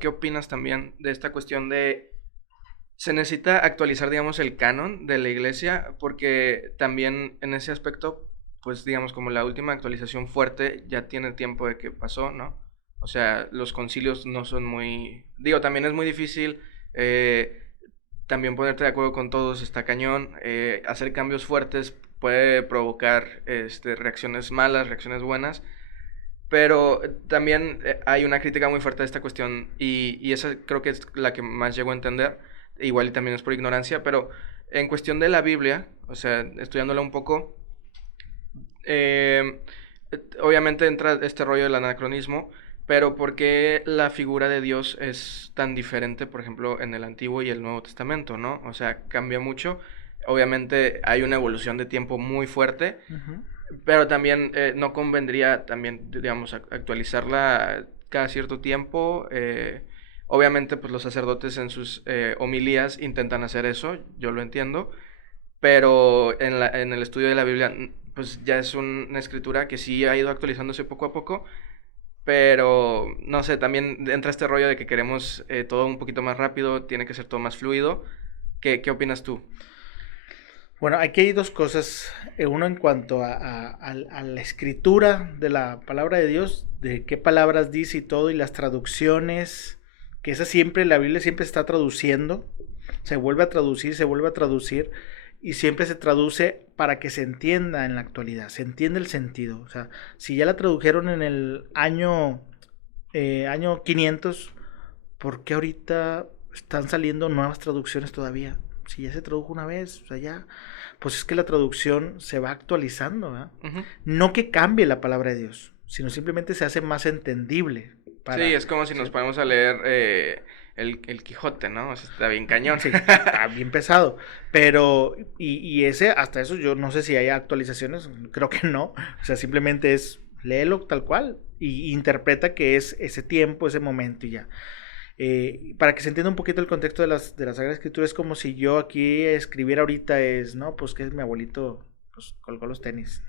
qué opinas también de esta cuestión de se necesita actualizar, digamos, el canon de la iglesia, porque también en ese aspecto, pues digamos, como la última actualización fuerte ya tiene tiempo de que pasó, ¿no? O sea, los concilios no son muy... Digo, también es muy difícil eh, también ponerte de acuerdo con todos está cañón. Hacer cambios fuertes puede provocar reacciones malas, reacciones buenas. Pero también hay una crítica muy fuerte a esta cuestión y esa creo que es la que más llego a entender, igual y también es por ignorancia, pero en cuestión de la Biblia, o sea, estudiándola un poco, eh, obviamente entra este rollo del anacronismo, pero ¿por qué la figura de Dios es tan diferente, por ejemplo, en el Antiguo y el Nuevo Testamento, ¿no? O sea, cambia mucho. Obviamente hay una evolución de tiempo muy fuerte, Ujú. pero también no convendría también, digamos, actualizarla cada cierto tiempo. Obviamente, pues los sacerdotes en sus homilías intentan hacer eso, yo lo entiendo, pero en el estudio de la Biblia, pues ya es una escritura que sí ha ido actualizándose poco a poco, pero no sé, también entra este rollo de que queremos todo un poquito más rápido, tiene que ser todo más fluido. ¿Qué opinas tú? Bueno, aquí hay dos cosas. Uno en cuanto a la escritura de la palabra de Dios, de qué palabras dice y todo, y las traducciones, que esa siempre, la Biblia siempre está traduciendo, se vuelve a traducir, se vuelve a traducir, y siempre se traduce para que se entienda en la actualidad, se entiende el sentido. O sea, si ya la tradujeron en el año 500, ¿por qué ahorita están saliendo nuevas traducciones todavía? Si ya se tradujo una vez, o sea, ya, pues es que la traducción se va actualizando, ¿verdad? Ujú. No que cambie la palabra de Dios, sino simplemente se hace más entendible Sí, para... es como si nos Sí, ponemos a leer el Quijote, ¿no? O sea, está bien cañón. sí, está bien pesado, pero, y ese, hasta eso, yo no sé si hay actualizaciones, creo que no, o sea, simplemente es léelo tal cual y interpreta que es ese tiempo, ese momento y ya. Para que se entienda un poquito el contexto de la Sagrada Escritura, es como si yo aquí escribiera ahorita es, ¿no? Pues que mi abuelito pues, colgó los tenis.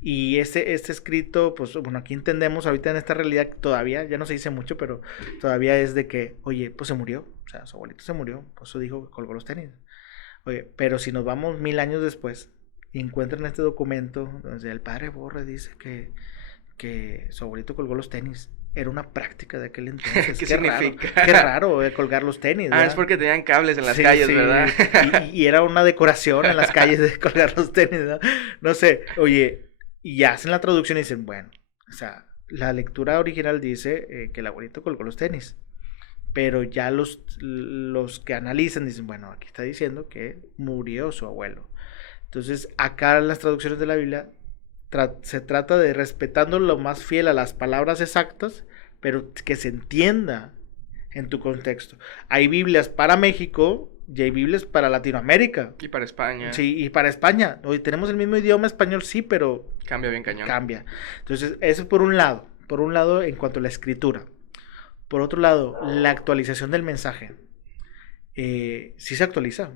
Y este escrito, pues bueno, aquí entendemos ahorita en esta realidad todavía, ya no se dice mucho, pero todavía es de que, oye, pues se murió, o sea, su abuelito se murió, por eso dijo que colgó los tenis. Oye, pero si nos vamos 1000 años después y encuentran este documento donde el padre Borre dice que su abuelito colgó los tenis. Era una práctica de aquel entonces. ¿Qué Qué significa? raro colgar los tenis, Ah, es ¿verdad? porque tenían cables en las Sí, calles, ¿verdad? sí. Y era una decoración en las calles de colgar los tenis, ¿verdad? No sé, oye, y hacen la traducción y dicen, bueno, o sea, la lectura original dice que el abuelito colgó los tenis. Pero ya los que analizan dicen, bueno, aquí está diciendo que murió su abuelo. Entonces, acá en las traducciones de la Biblia se trata de respetando lo más fiel a las palabras exactas, pero que se entienda en tu contexto. Hay Biblias para México y hay Biblias para Latinoamérica. Y para España, Sí, y para España. Hoy tenemos el mismo idioma español, sí, pero cambia bien cañón. cambia. Entonces, eso por un lado. Por un lado, en cuanto a la escritura. Por otro lado, la actualización del mensaje. Sí se actualiza.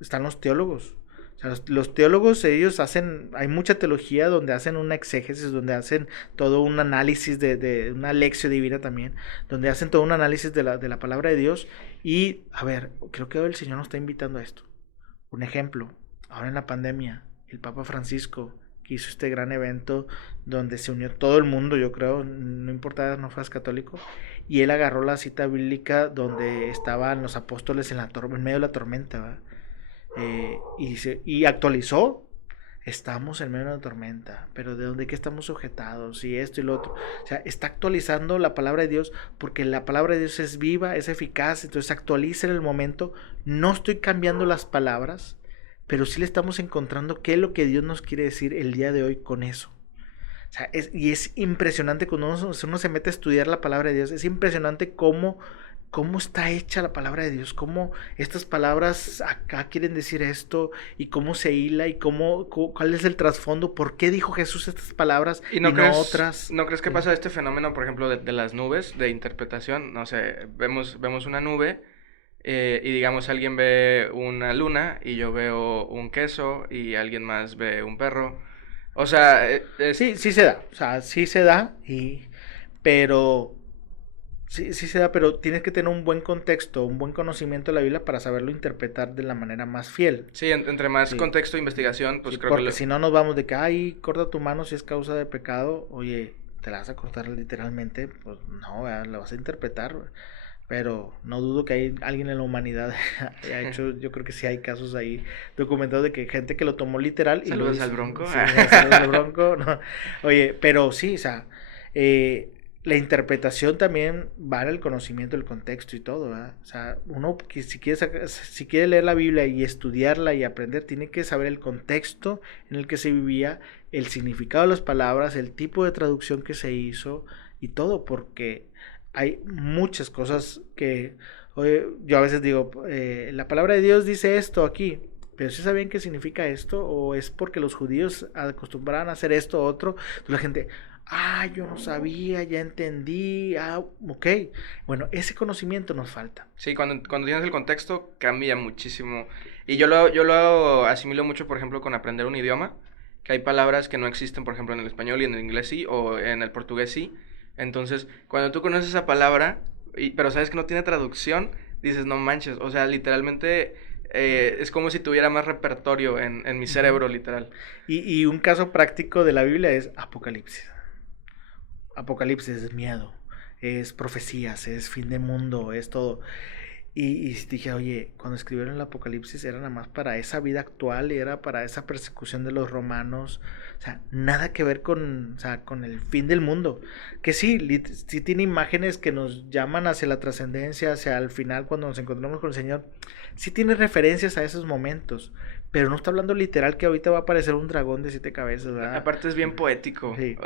Están los teólogos. O sea, los teólogos, ellos hacen, hay mucha teología donde hacen una exégesis, donde hacen todo un análisis de una lección divina también, donde hacen todo un análisis de la palabra de Dios. Y, a ver, creo que hoy el Señor nos está invitando a esto. Un ejemplo, ahora en la pandemia, el Papa Francisco que hizo este gran evento donde se unió todo el mundo, yo creo, no importa, no fueras católico, y él agarró la cita bíblica donde estaban los apóstoles en medio de la tormenta, ¿verdad? Y actualizó. Estamos en medio de una tormenta, pero ¿de dónde que estamos sujetados? Y esto y lo otro. O sea, está actualizando la palabra de Dios porque la palabra de Dios es viva, es eficaz, entonces actualiza en el momento. No estoy cambiando las palabras, pero sí le estamos encontrando qué es lo que Dios nos quiere decir el día de hoy con eso. O sea, y es impresionante cuando uno se mete a estudiar la palabra de Dios, es impresionante cómo está hecha la palabra de Dios, cómo estas palabras acá quieren decir esto y cómo se hila y cuál es el trasfondo, por qué dijo Jesús estas palabras ¿Y y no otras. no crees que pasa este fenómeno, por ejemplo, de las nubes, de interpretación? No sé, vemos una nube y digamos alguien ve una luna y yo veo un queso y alguien más ve un perro. O sea, Sí, sí se da, o sea, sí se da, pero Sí, sí se da, pero tienes que tener un buen contexto, un buen conocimiento de la Biblia para saberlo interpretar de la manera más fiel. Sí, entre más Sí, contexto e investigación, sí, pues creo que porque si no nos vamos de que, ay, corta tu mano si es causa de pecado, oye, te la vas a cortar literalmente, pues no, ¿verdad? La vas a interpretar, pero no dudo que hay alguien en la humanidad haya hecho, yo creo que sí hay casos ahí documentados de que gente que lo tomó literal y lo Saludos al hizo. Bronco. Sí, saludos al Bronco, no. Oye, pero sí, o sea, eh, la interpretación también va en el conocimiento del contexto y todo, ¿verdad? O sea, uno que si quiere leer la Biblia y estudiarla y aprender, tiene que saber el contexto en el que se vivía, el significado de las palabras, el tipo de traducción que se hizo y todo, porque hay muchas cosas que, oye, yo a veces digo, la palabra de Dios dice esto aquí, pero ¿sí sabían qué significa esto? ¿O es porque los judíos acostumbraban a hacer esto o otro? Entonces la gente, yo no sabía, ya entendí, ok. Bueno, ese conocimiento nos falta. Sí, cuando tienes el contexto cambia muchísimo. Y yo lo asimilo mucho, por ejemplo, con aprender un idioma, que hay palabras que no existen, por ejemplo, en el español y en el inglés sí, o en el portugués sí. Entonces, cuando tú conoces esa palabra, pero sabes que no tiene traducción, dices, no manches, o sea, literalmente es como si tuviera más repertorio en mi Ujú. cerebro, literal. Y un caso práctico de la Biblia es Apocalipsis. Apocalipsis es miedo, es profecías, es fin de mundo, es todo. Y dije, oye, cuando escribieron el Apocalipsis era nada más para esa vida actual y era para esa persecución de los romanos. O sea, nada que ver con, o sea, con el fin del mundo. Que sí, sí tiene imágenes que nos llaman hacia la trascendencia, hacia el final cuando nos encontramos con el Señor. Sí tiene referencias a esos momentos, pero no está hablando literal que ahorita va a aparecer un dragón de 7 cabezas, ¿verdad? Aparte es bien poético. Sí.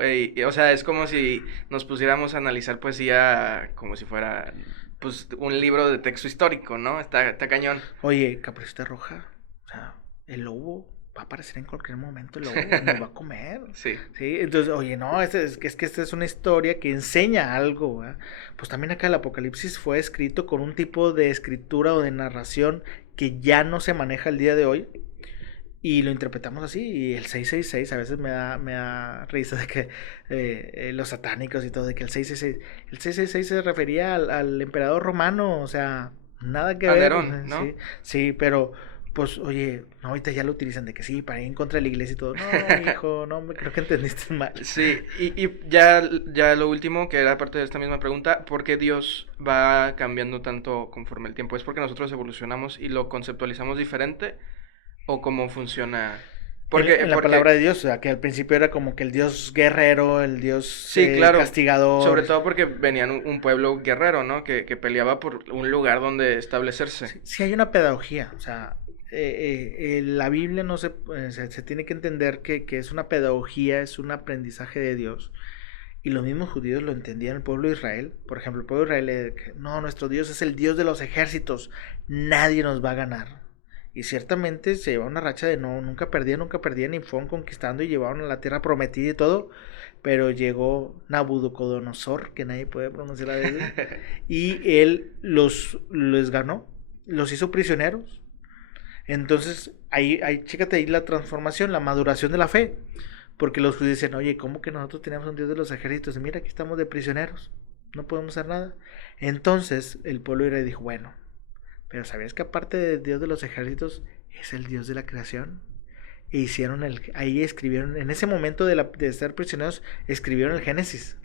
O sea, es como si nos pusiéramos a analizar poesía como si fuera pues un libro de texto histórico, ¿no? Está cañón. Oye, Caperucita Roja, o sea, el lobo va a aparecer en cualquier momento, el lobo nos va a comer. Sí. Sí, entonces, oye, no, es que esta es una historia que enseña algo, ¿verdad? Pues también acá el Apocalipsis fue escrito con un tipo de escritura o de narración que ya no se maneja el día de hoy. Y lo interpretamos así, y el 666 a veces me da risa de que los satánicos y todo, de que el 666 se refería al emperador romano, o sea, nada que A ver, Nerón, sí, ¿no? sí, pero pues oye, no, ahorita ya lo utilizan de que sí, para ir en contra de la iglesia y todo, no, hijo, no, creo que entendiste mal. Sí, y ya lo último, que era parte de esta misma pregunta, ¿por qué Dios va cambiando tanto conforme el tiempo? ¿Es porque nosotros evolucionamos y lo conceptualizamos diferente? ¿O cómo funciona? En la palabra Porque de Dios, o sea, que al principio era como que el Dios guerrero, el Dios sí, claro. Sobre castigador. todo porque venían un pueblo guerrero, ¿no? Que peleaba por un lugar donde establecerse. Sí, sí hay una pedagogía, o sea, la Biblia no se tiene que entender que es una pedagogía, es un aprendizaje de Dios. Y los mismos judíos lo entendían, el pueblo de Israel. Por ejemplo, el pueblo de Israel, no, nuestro Dios es el Dios de los ejércitos, nadie nos va a ganar. Y ciertamente se llevaba una racha de no, nunca perdían y fueron conquistando y llevaron a la tierra prometida y todo. Pero llegó Nabucodonosor, que nadie puede pronunciar a veces, y él les ganó, los hizo prisioneros. Entonces, chécate ahí la transformación, la maduración de la fe. Porque los judíos dicen, oye, ¿cómo que nosotros tenemos un Dios de los ejércitos? Y mira, aquí estamos de prisioneros, no podemos hacer nada. Entonces, el pueblo israelí dijo, bueno, pero ¿sabías que aparte del Dios de los ejércitos, es el Dios de la creación? E hicieron ahí escribieron, en ese momento de ser prisioneros, escribieron el Génesis.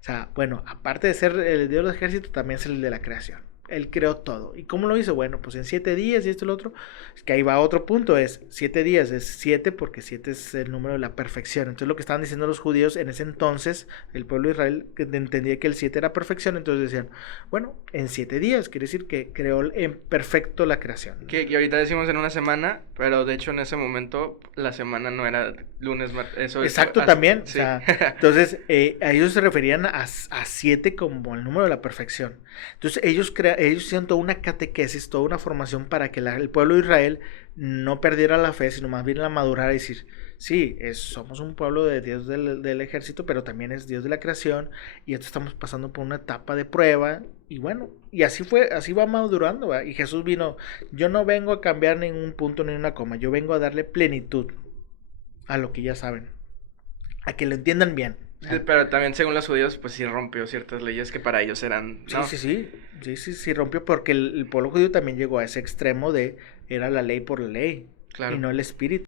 O sea, bueno, aparte de ser el Dios de los ejércitos, también es el de la creación. Él creó todo. ¿Y cómo lo hizo? Bueno, pues en 7 días y esto y lo otro. Es que ahí va otro punto, es 7 días, es 7 porque 7 es el número de la perfección. Entonces lo que estaban diciendo los judíos en ese entonces, el pueblo de Israel que entendía que el 7 era perfección, entonces decían, bueno, en 7 días, quiere decir que creó en perfecto la creación. Que ahorita decimos en una semana, pero de hecho en ese momento la semana no era lunes, martes, eso es... Exacto, también. O Sí. sea, entonces, a ellos se referían a 7 como el número de la perfección. Entonces, ellos hicieron toda una catequesis, toda una formación para que el pueblo de Israel no perdiera la fe, sino más bien la madurara y decir, sí, somos un pueblo de Dios del ejército, pero también es Dios de la creación, y esto estamos pasando por una etapa de prueba, y bueno, y así fue, así va madurando, ¿verdad? Y Jesús vino, yo no vengo a cambiar ningún punto ni una coma, yo vengo a darle plenitud a lo que ya saben, a que lo entiendan bien. Pero también según los judíos, pues sí rompió ciertas leyes que para ellos eran, ¿no? Sí, rompió porque el pueblo judío también llegó a ese extremo de era la ley por la ley y Claro. no el espíritu.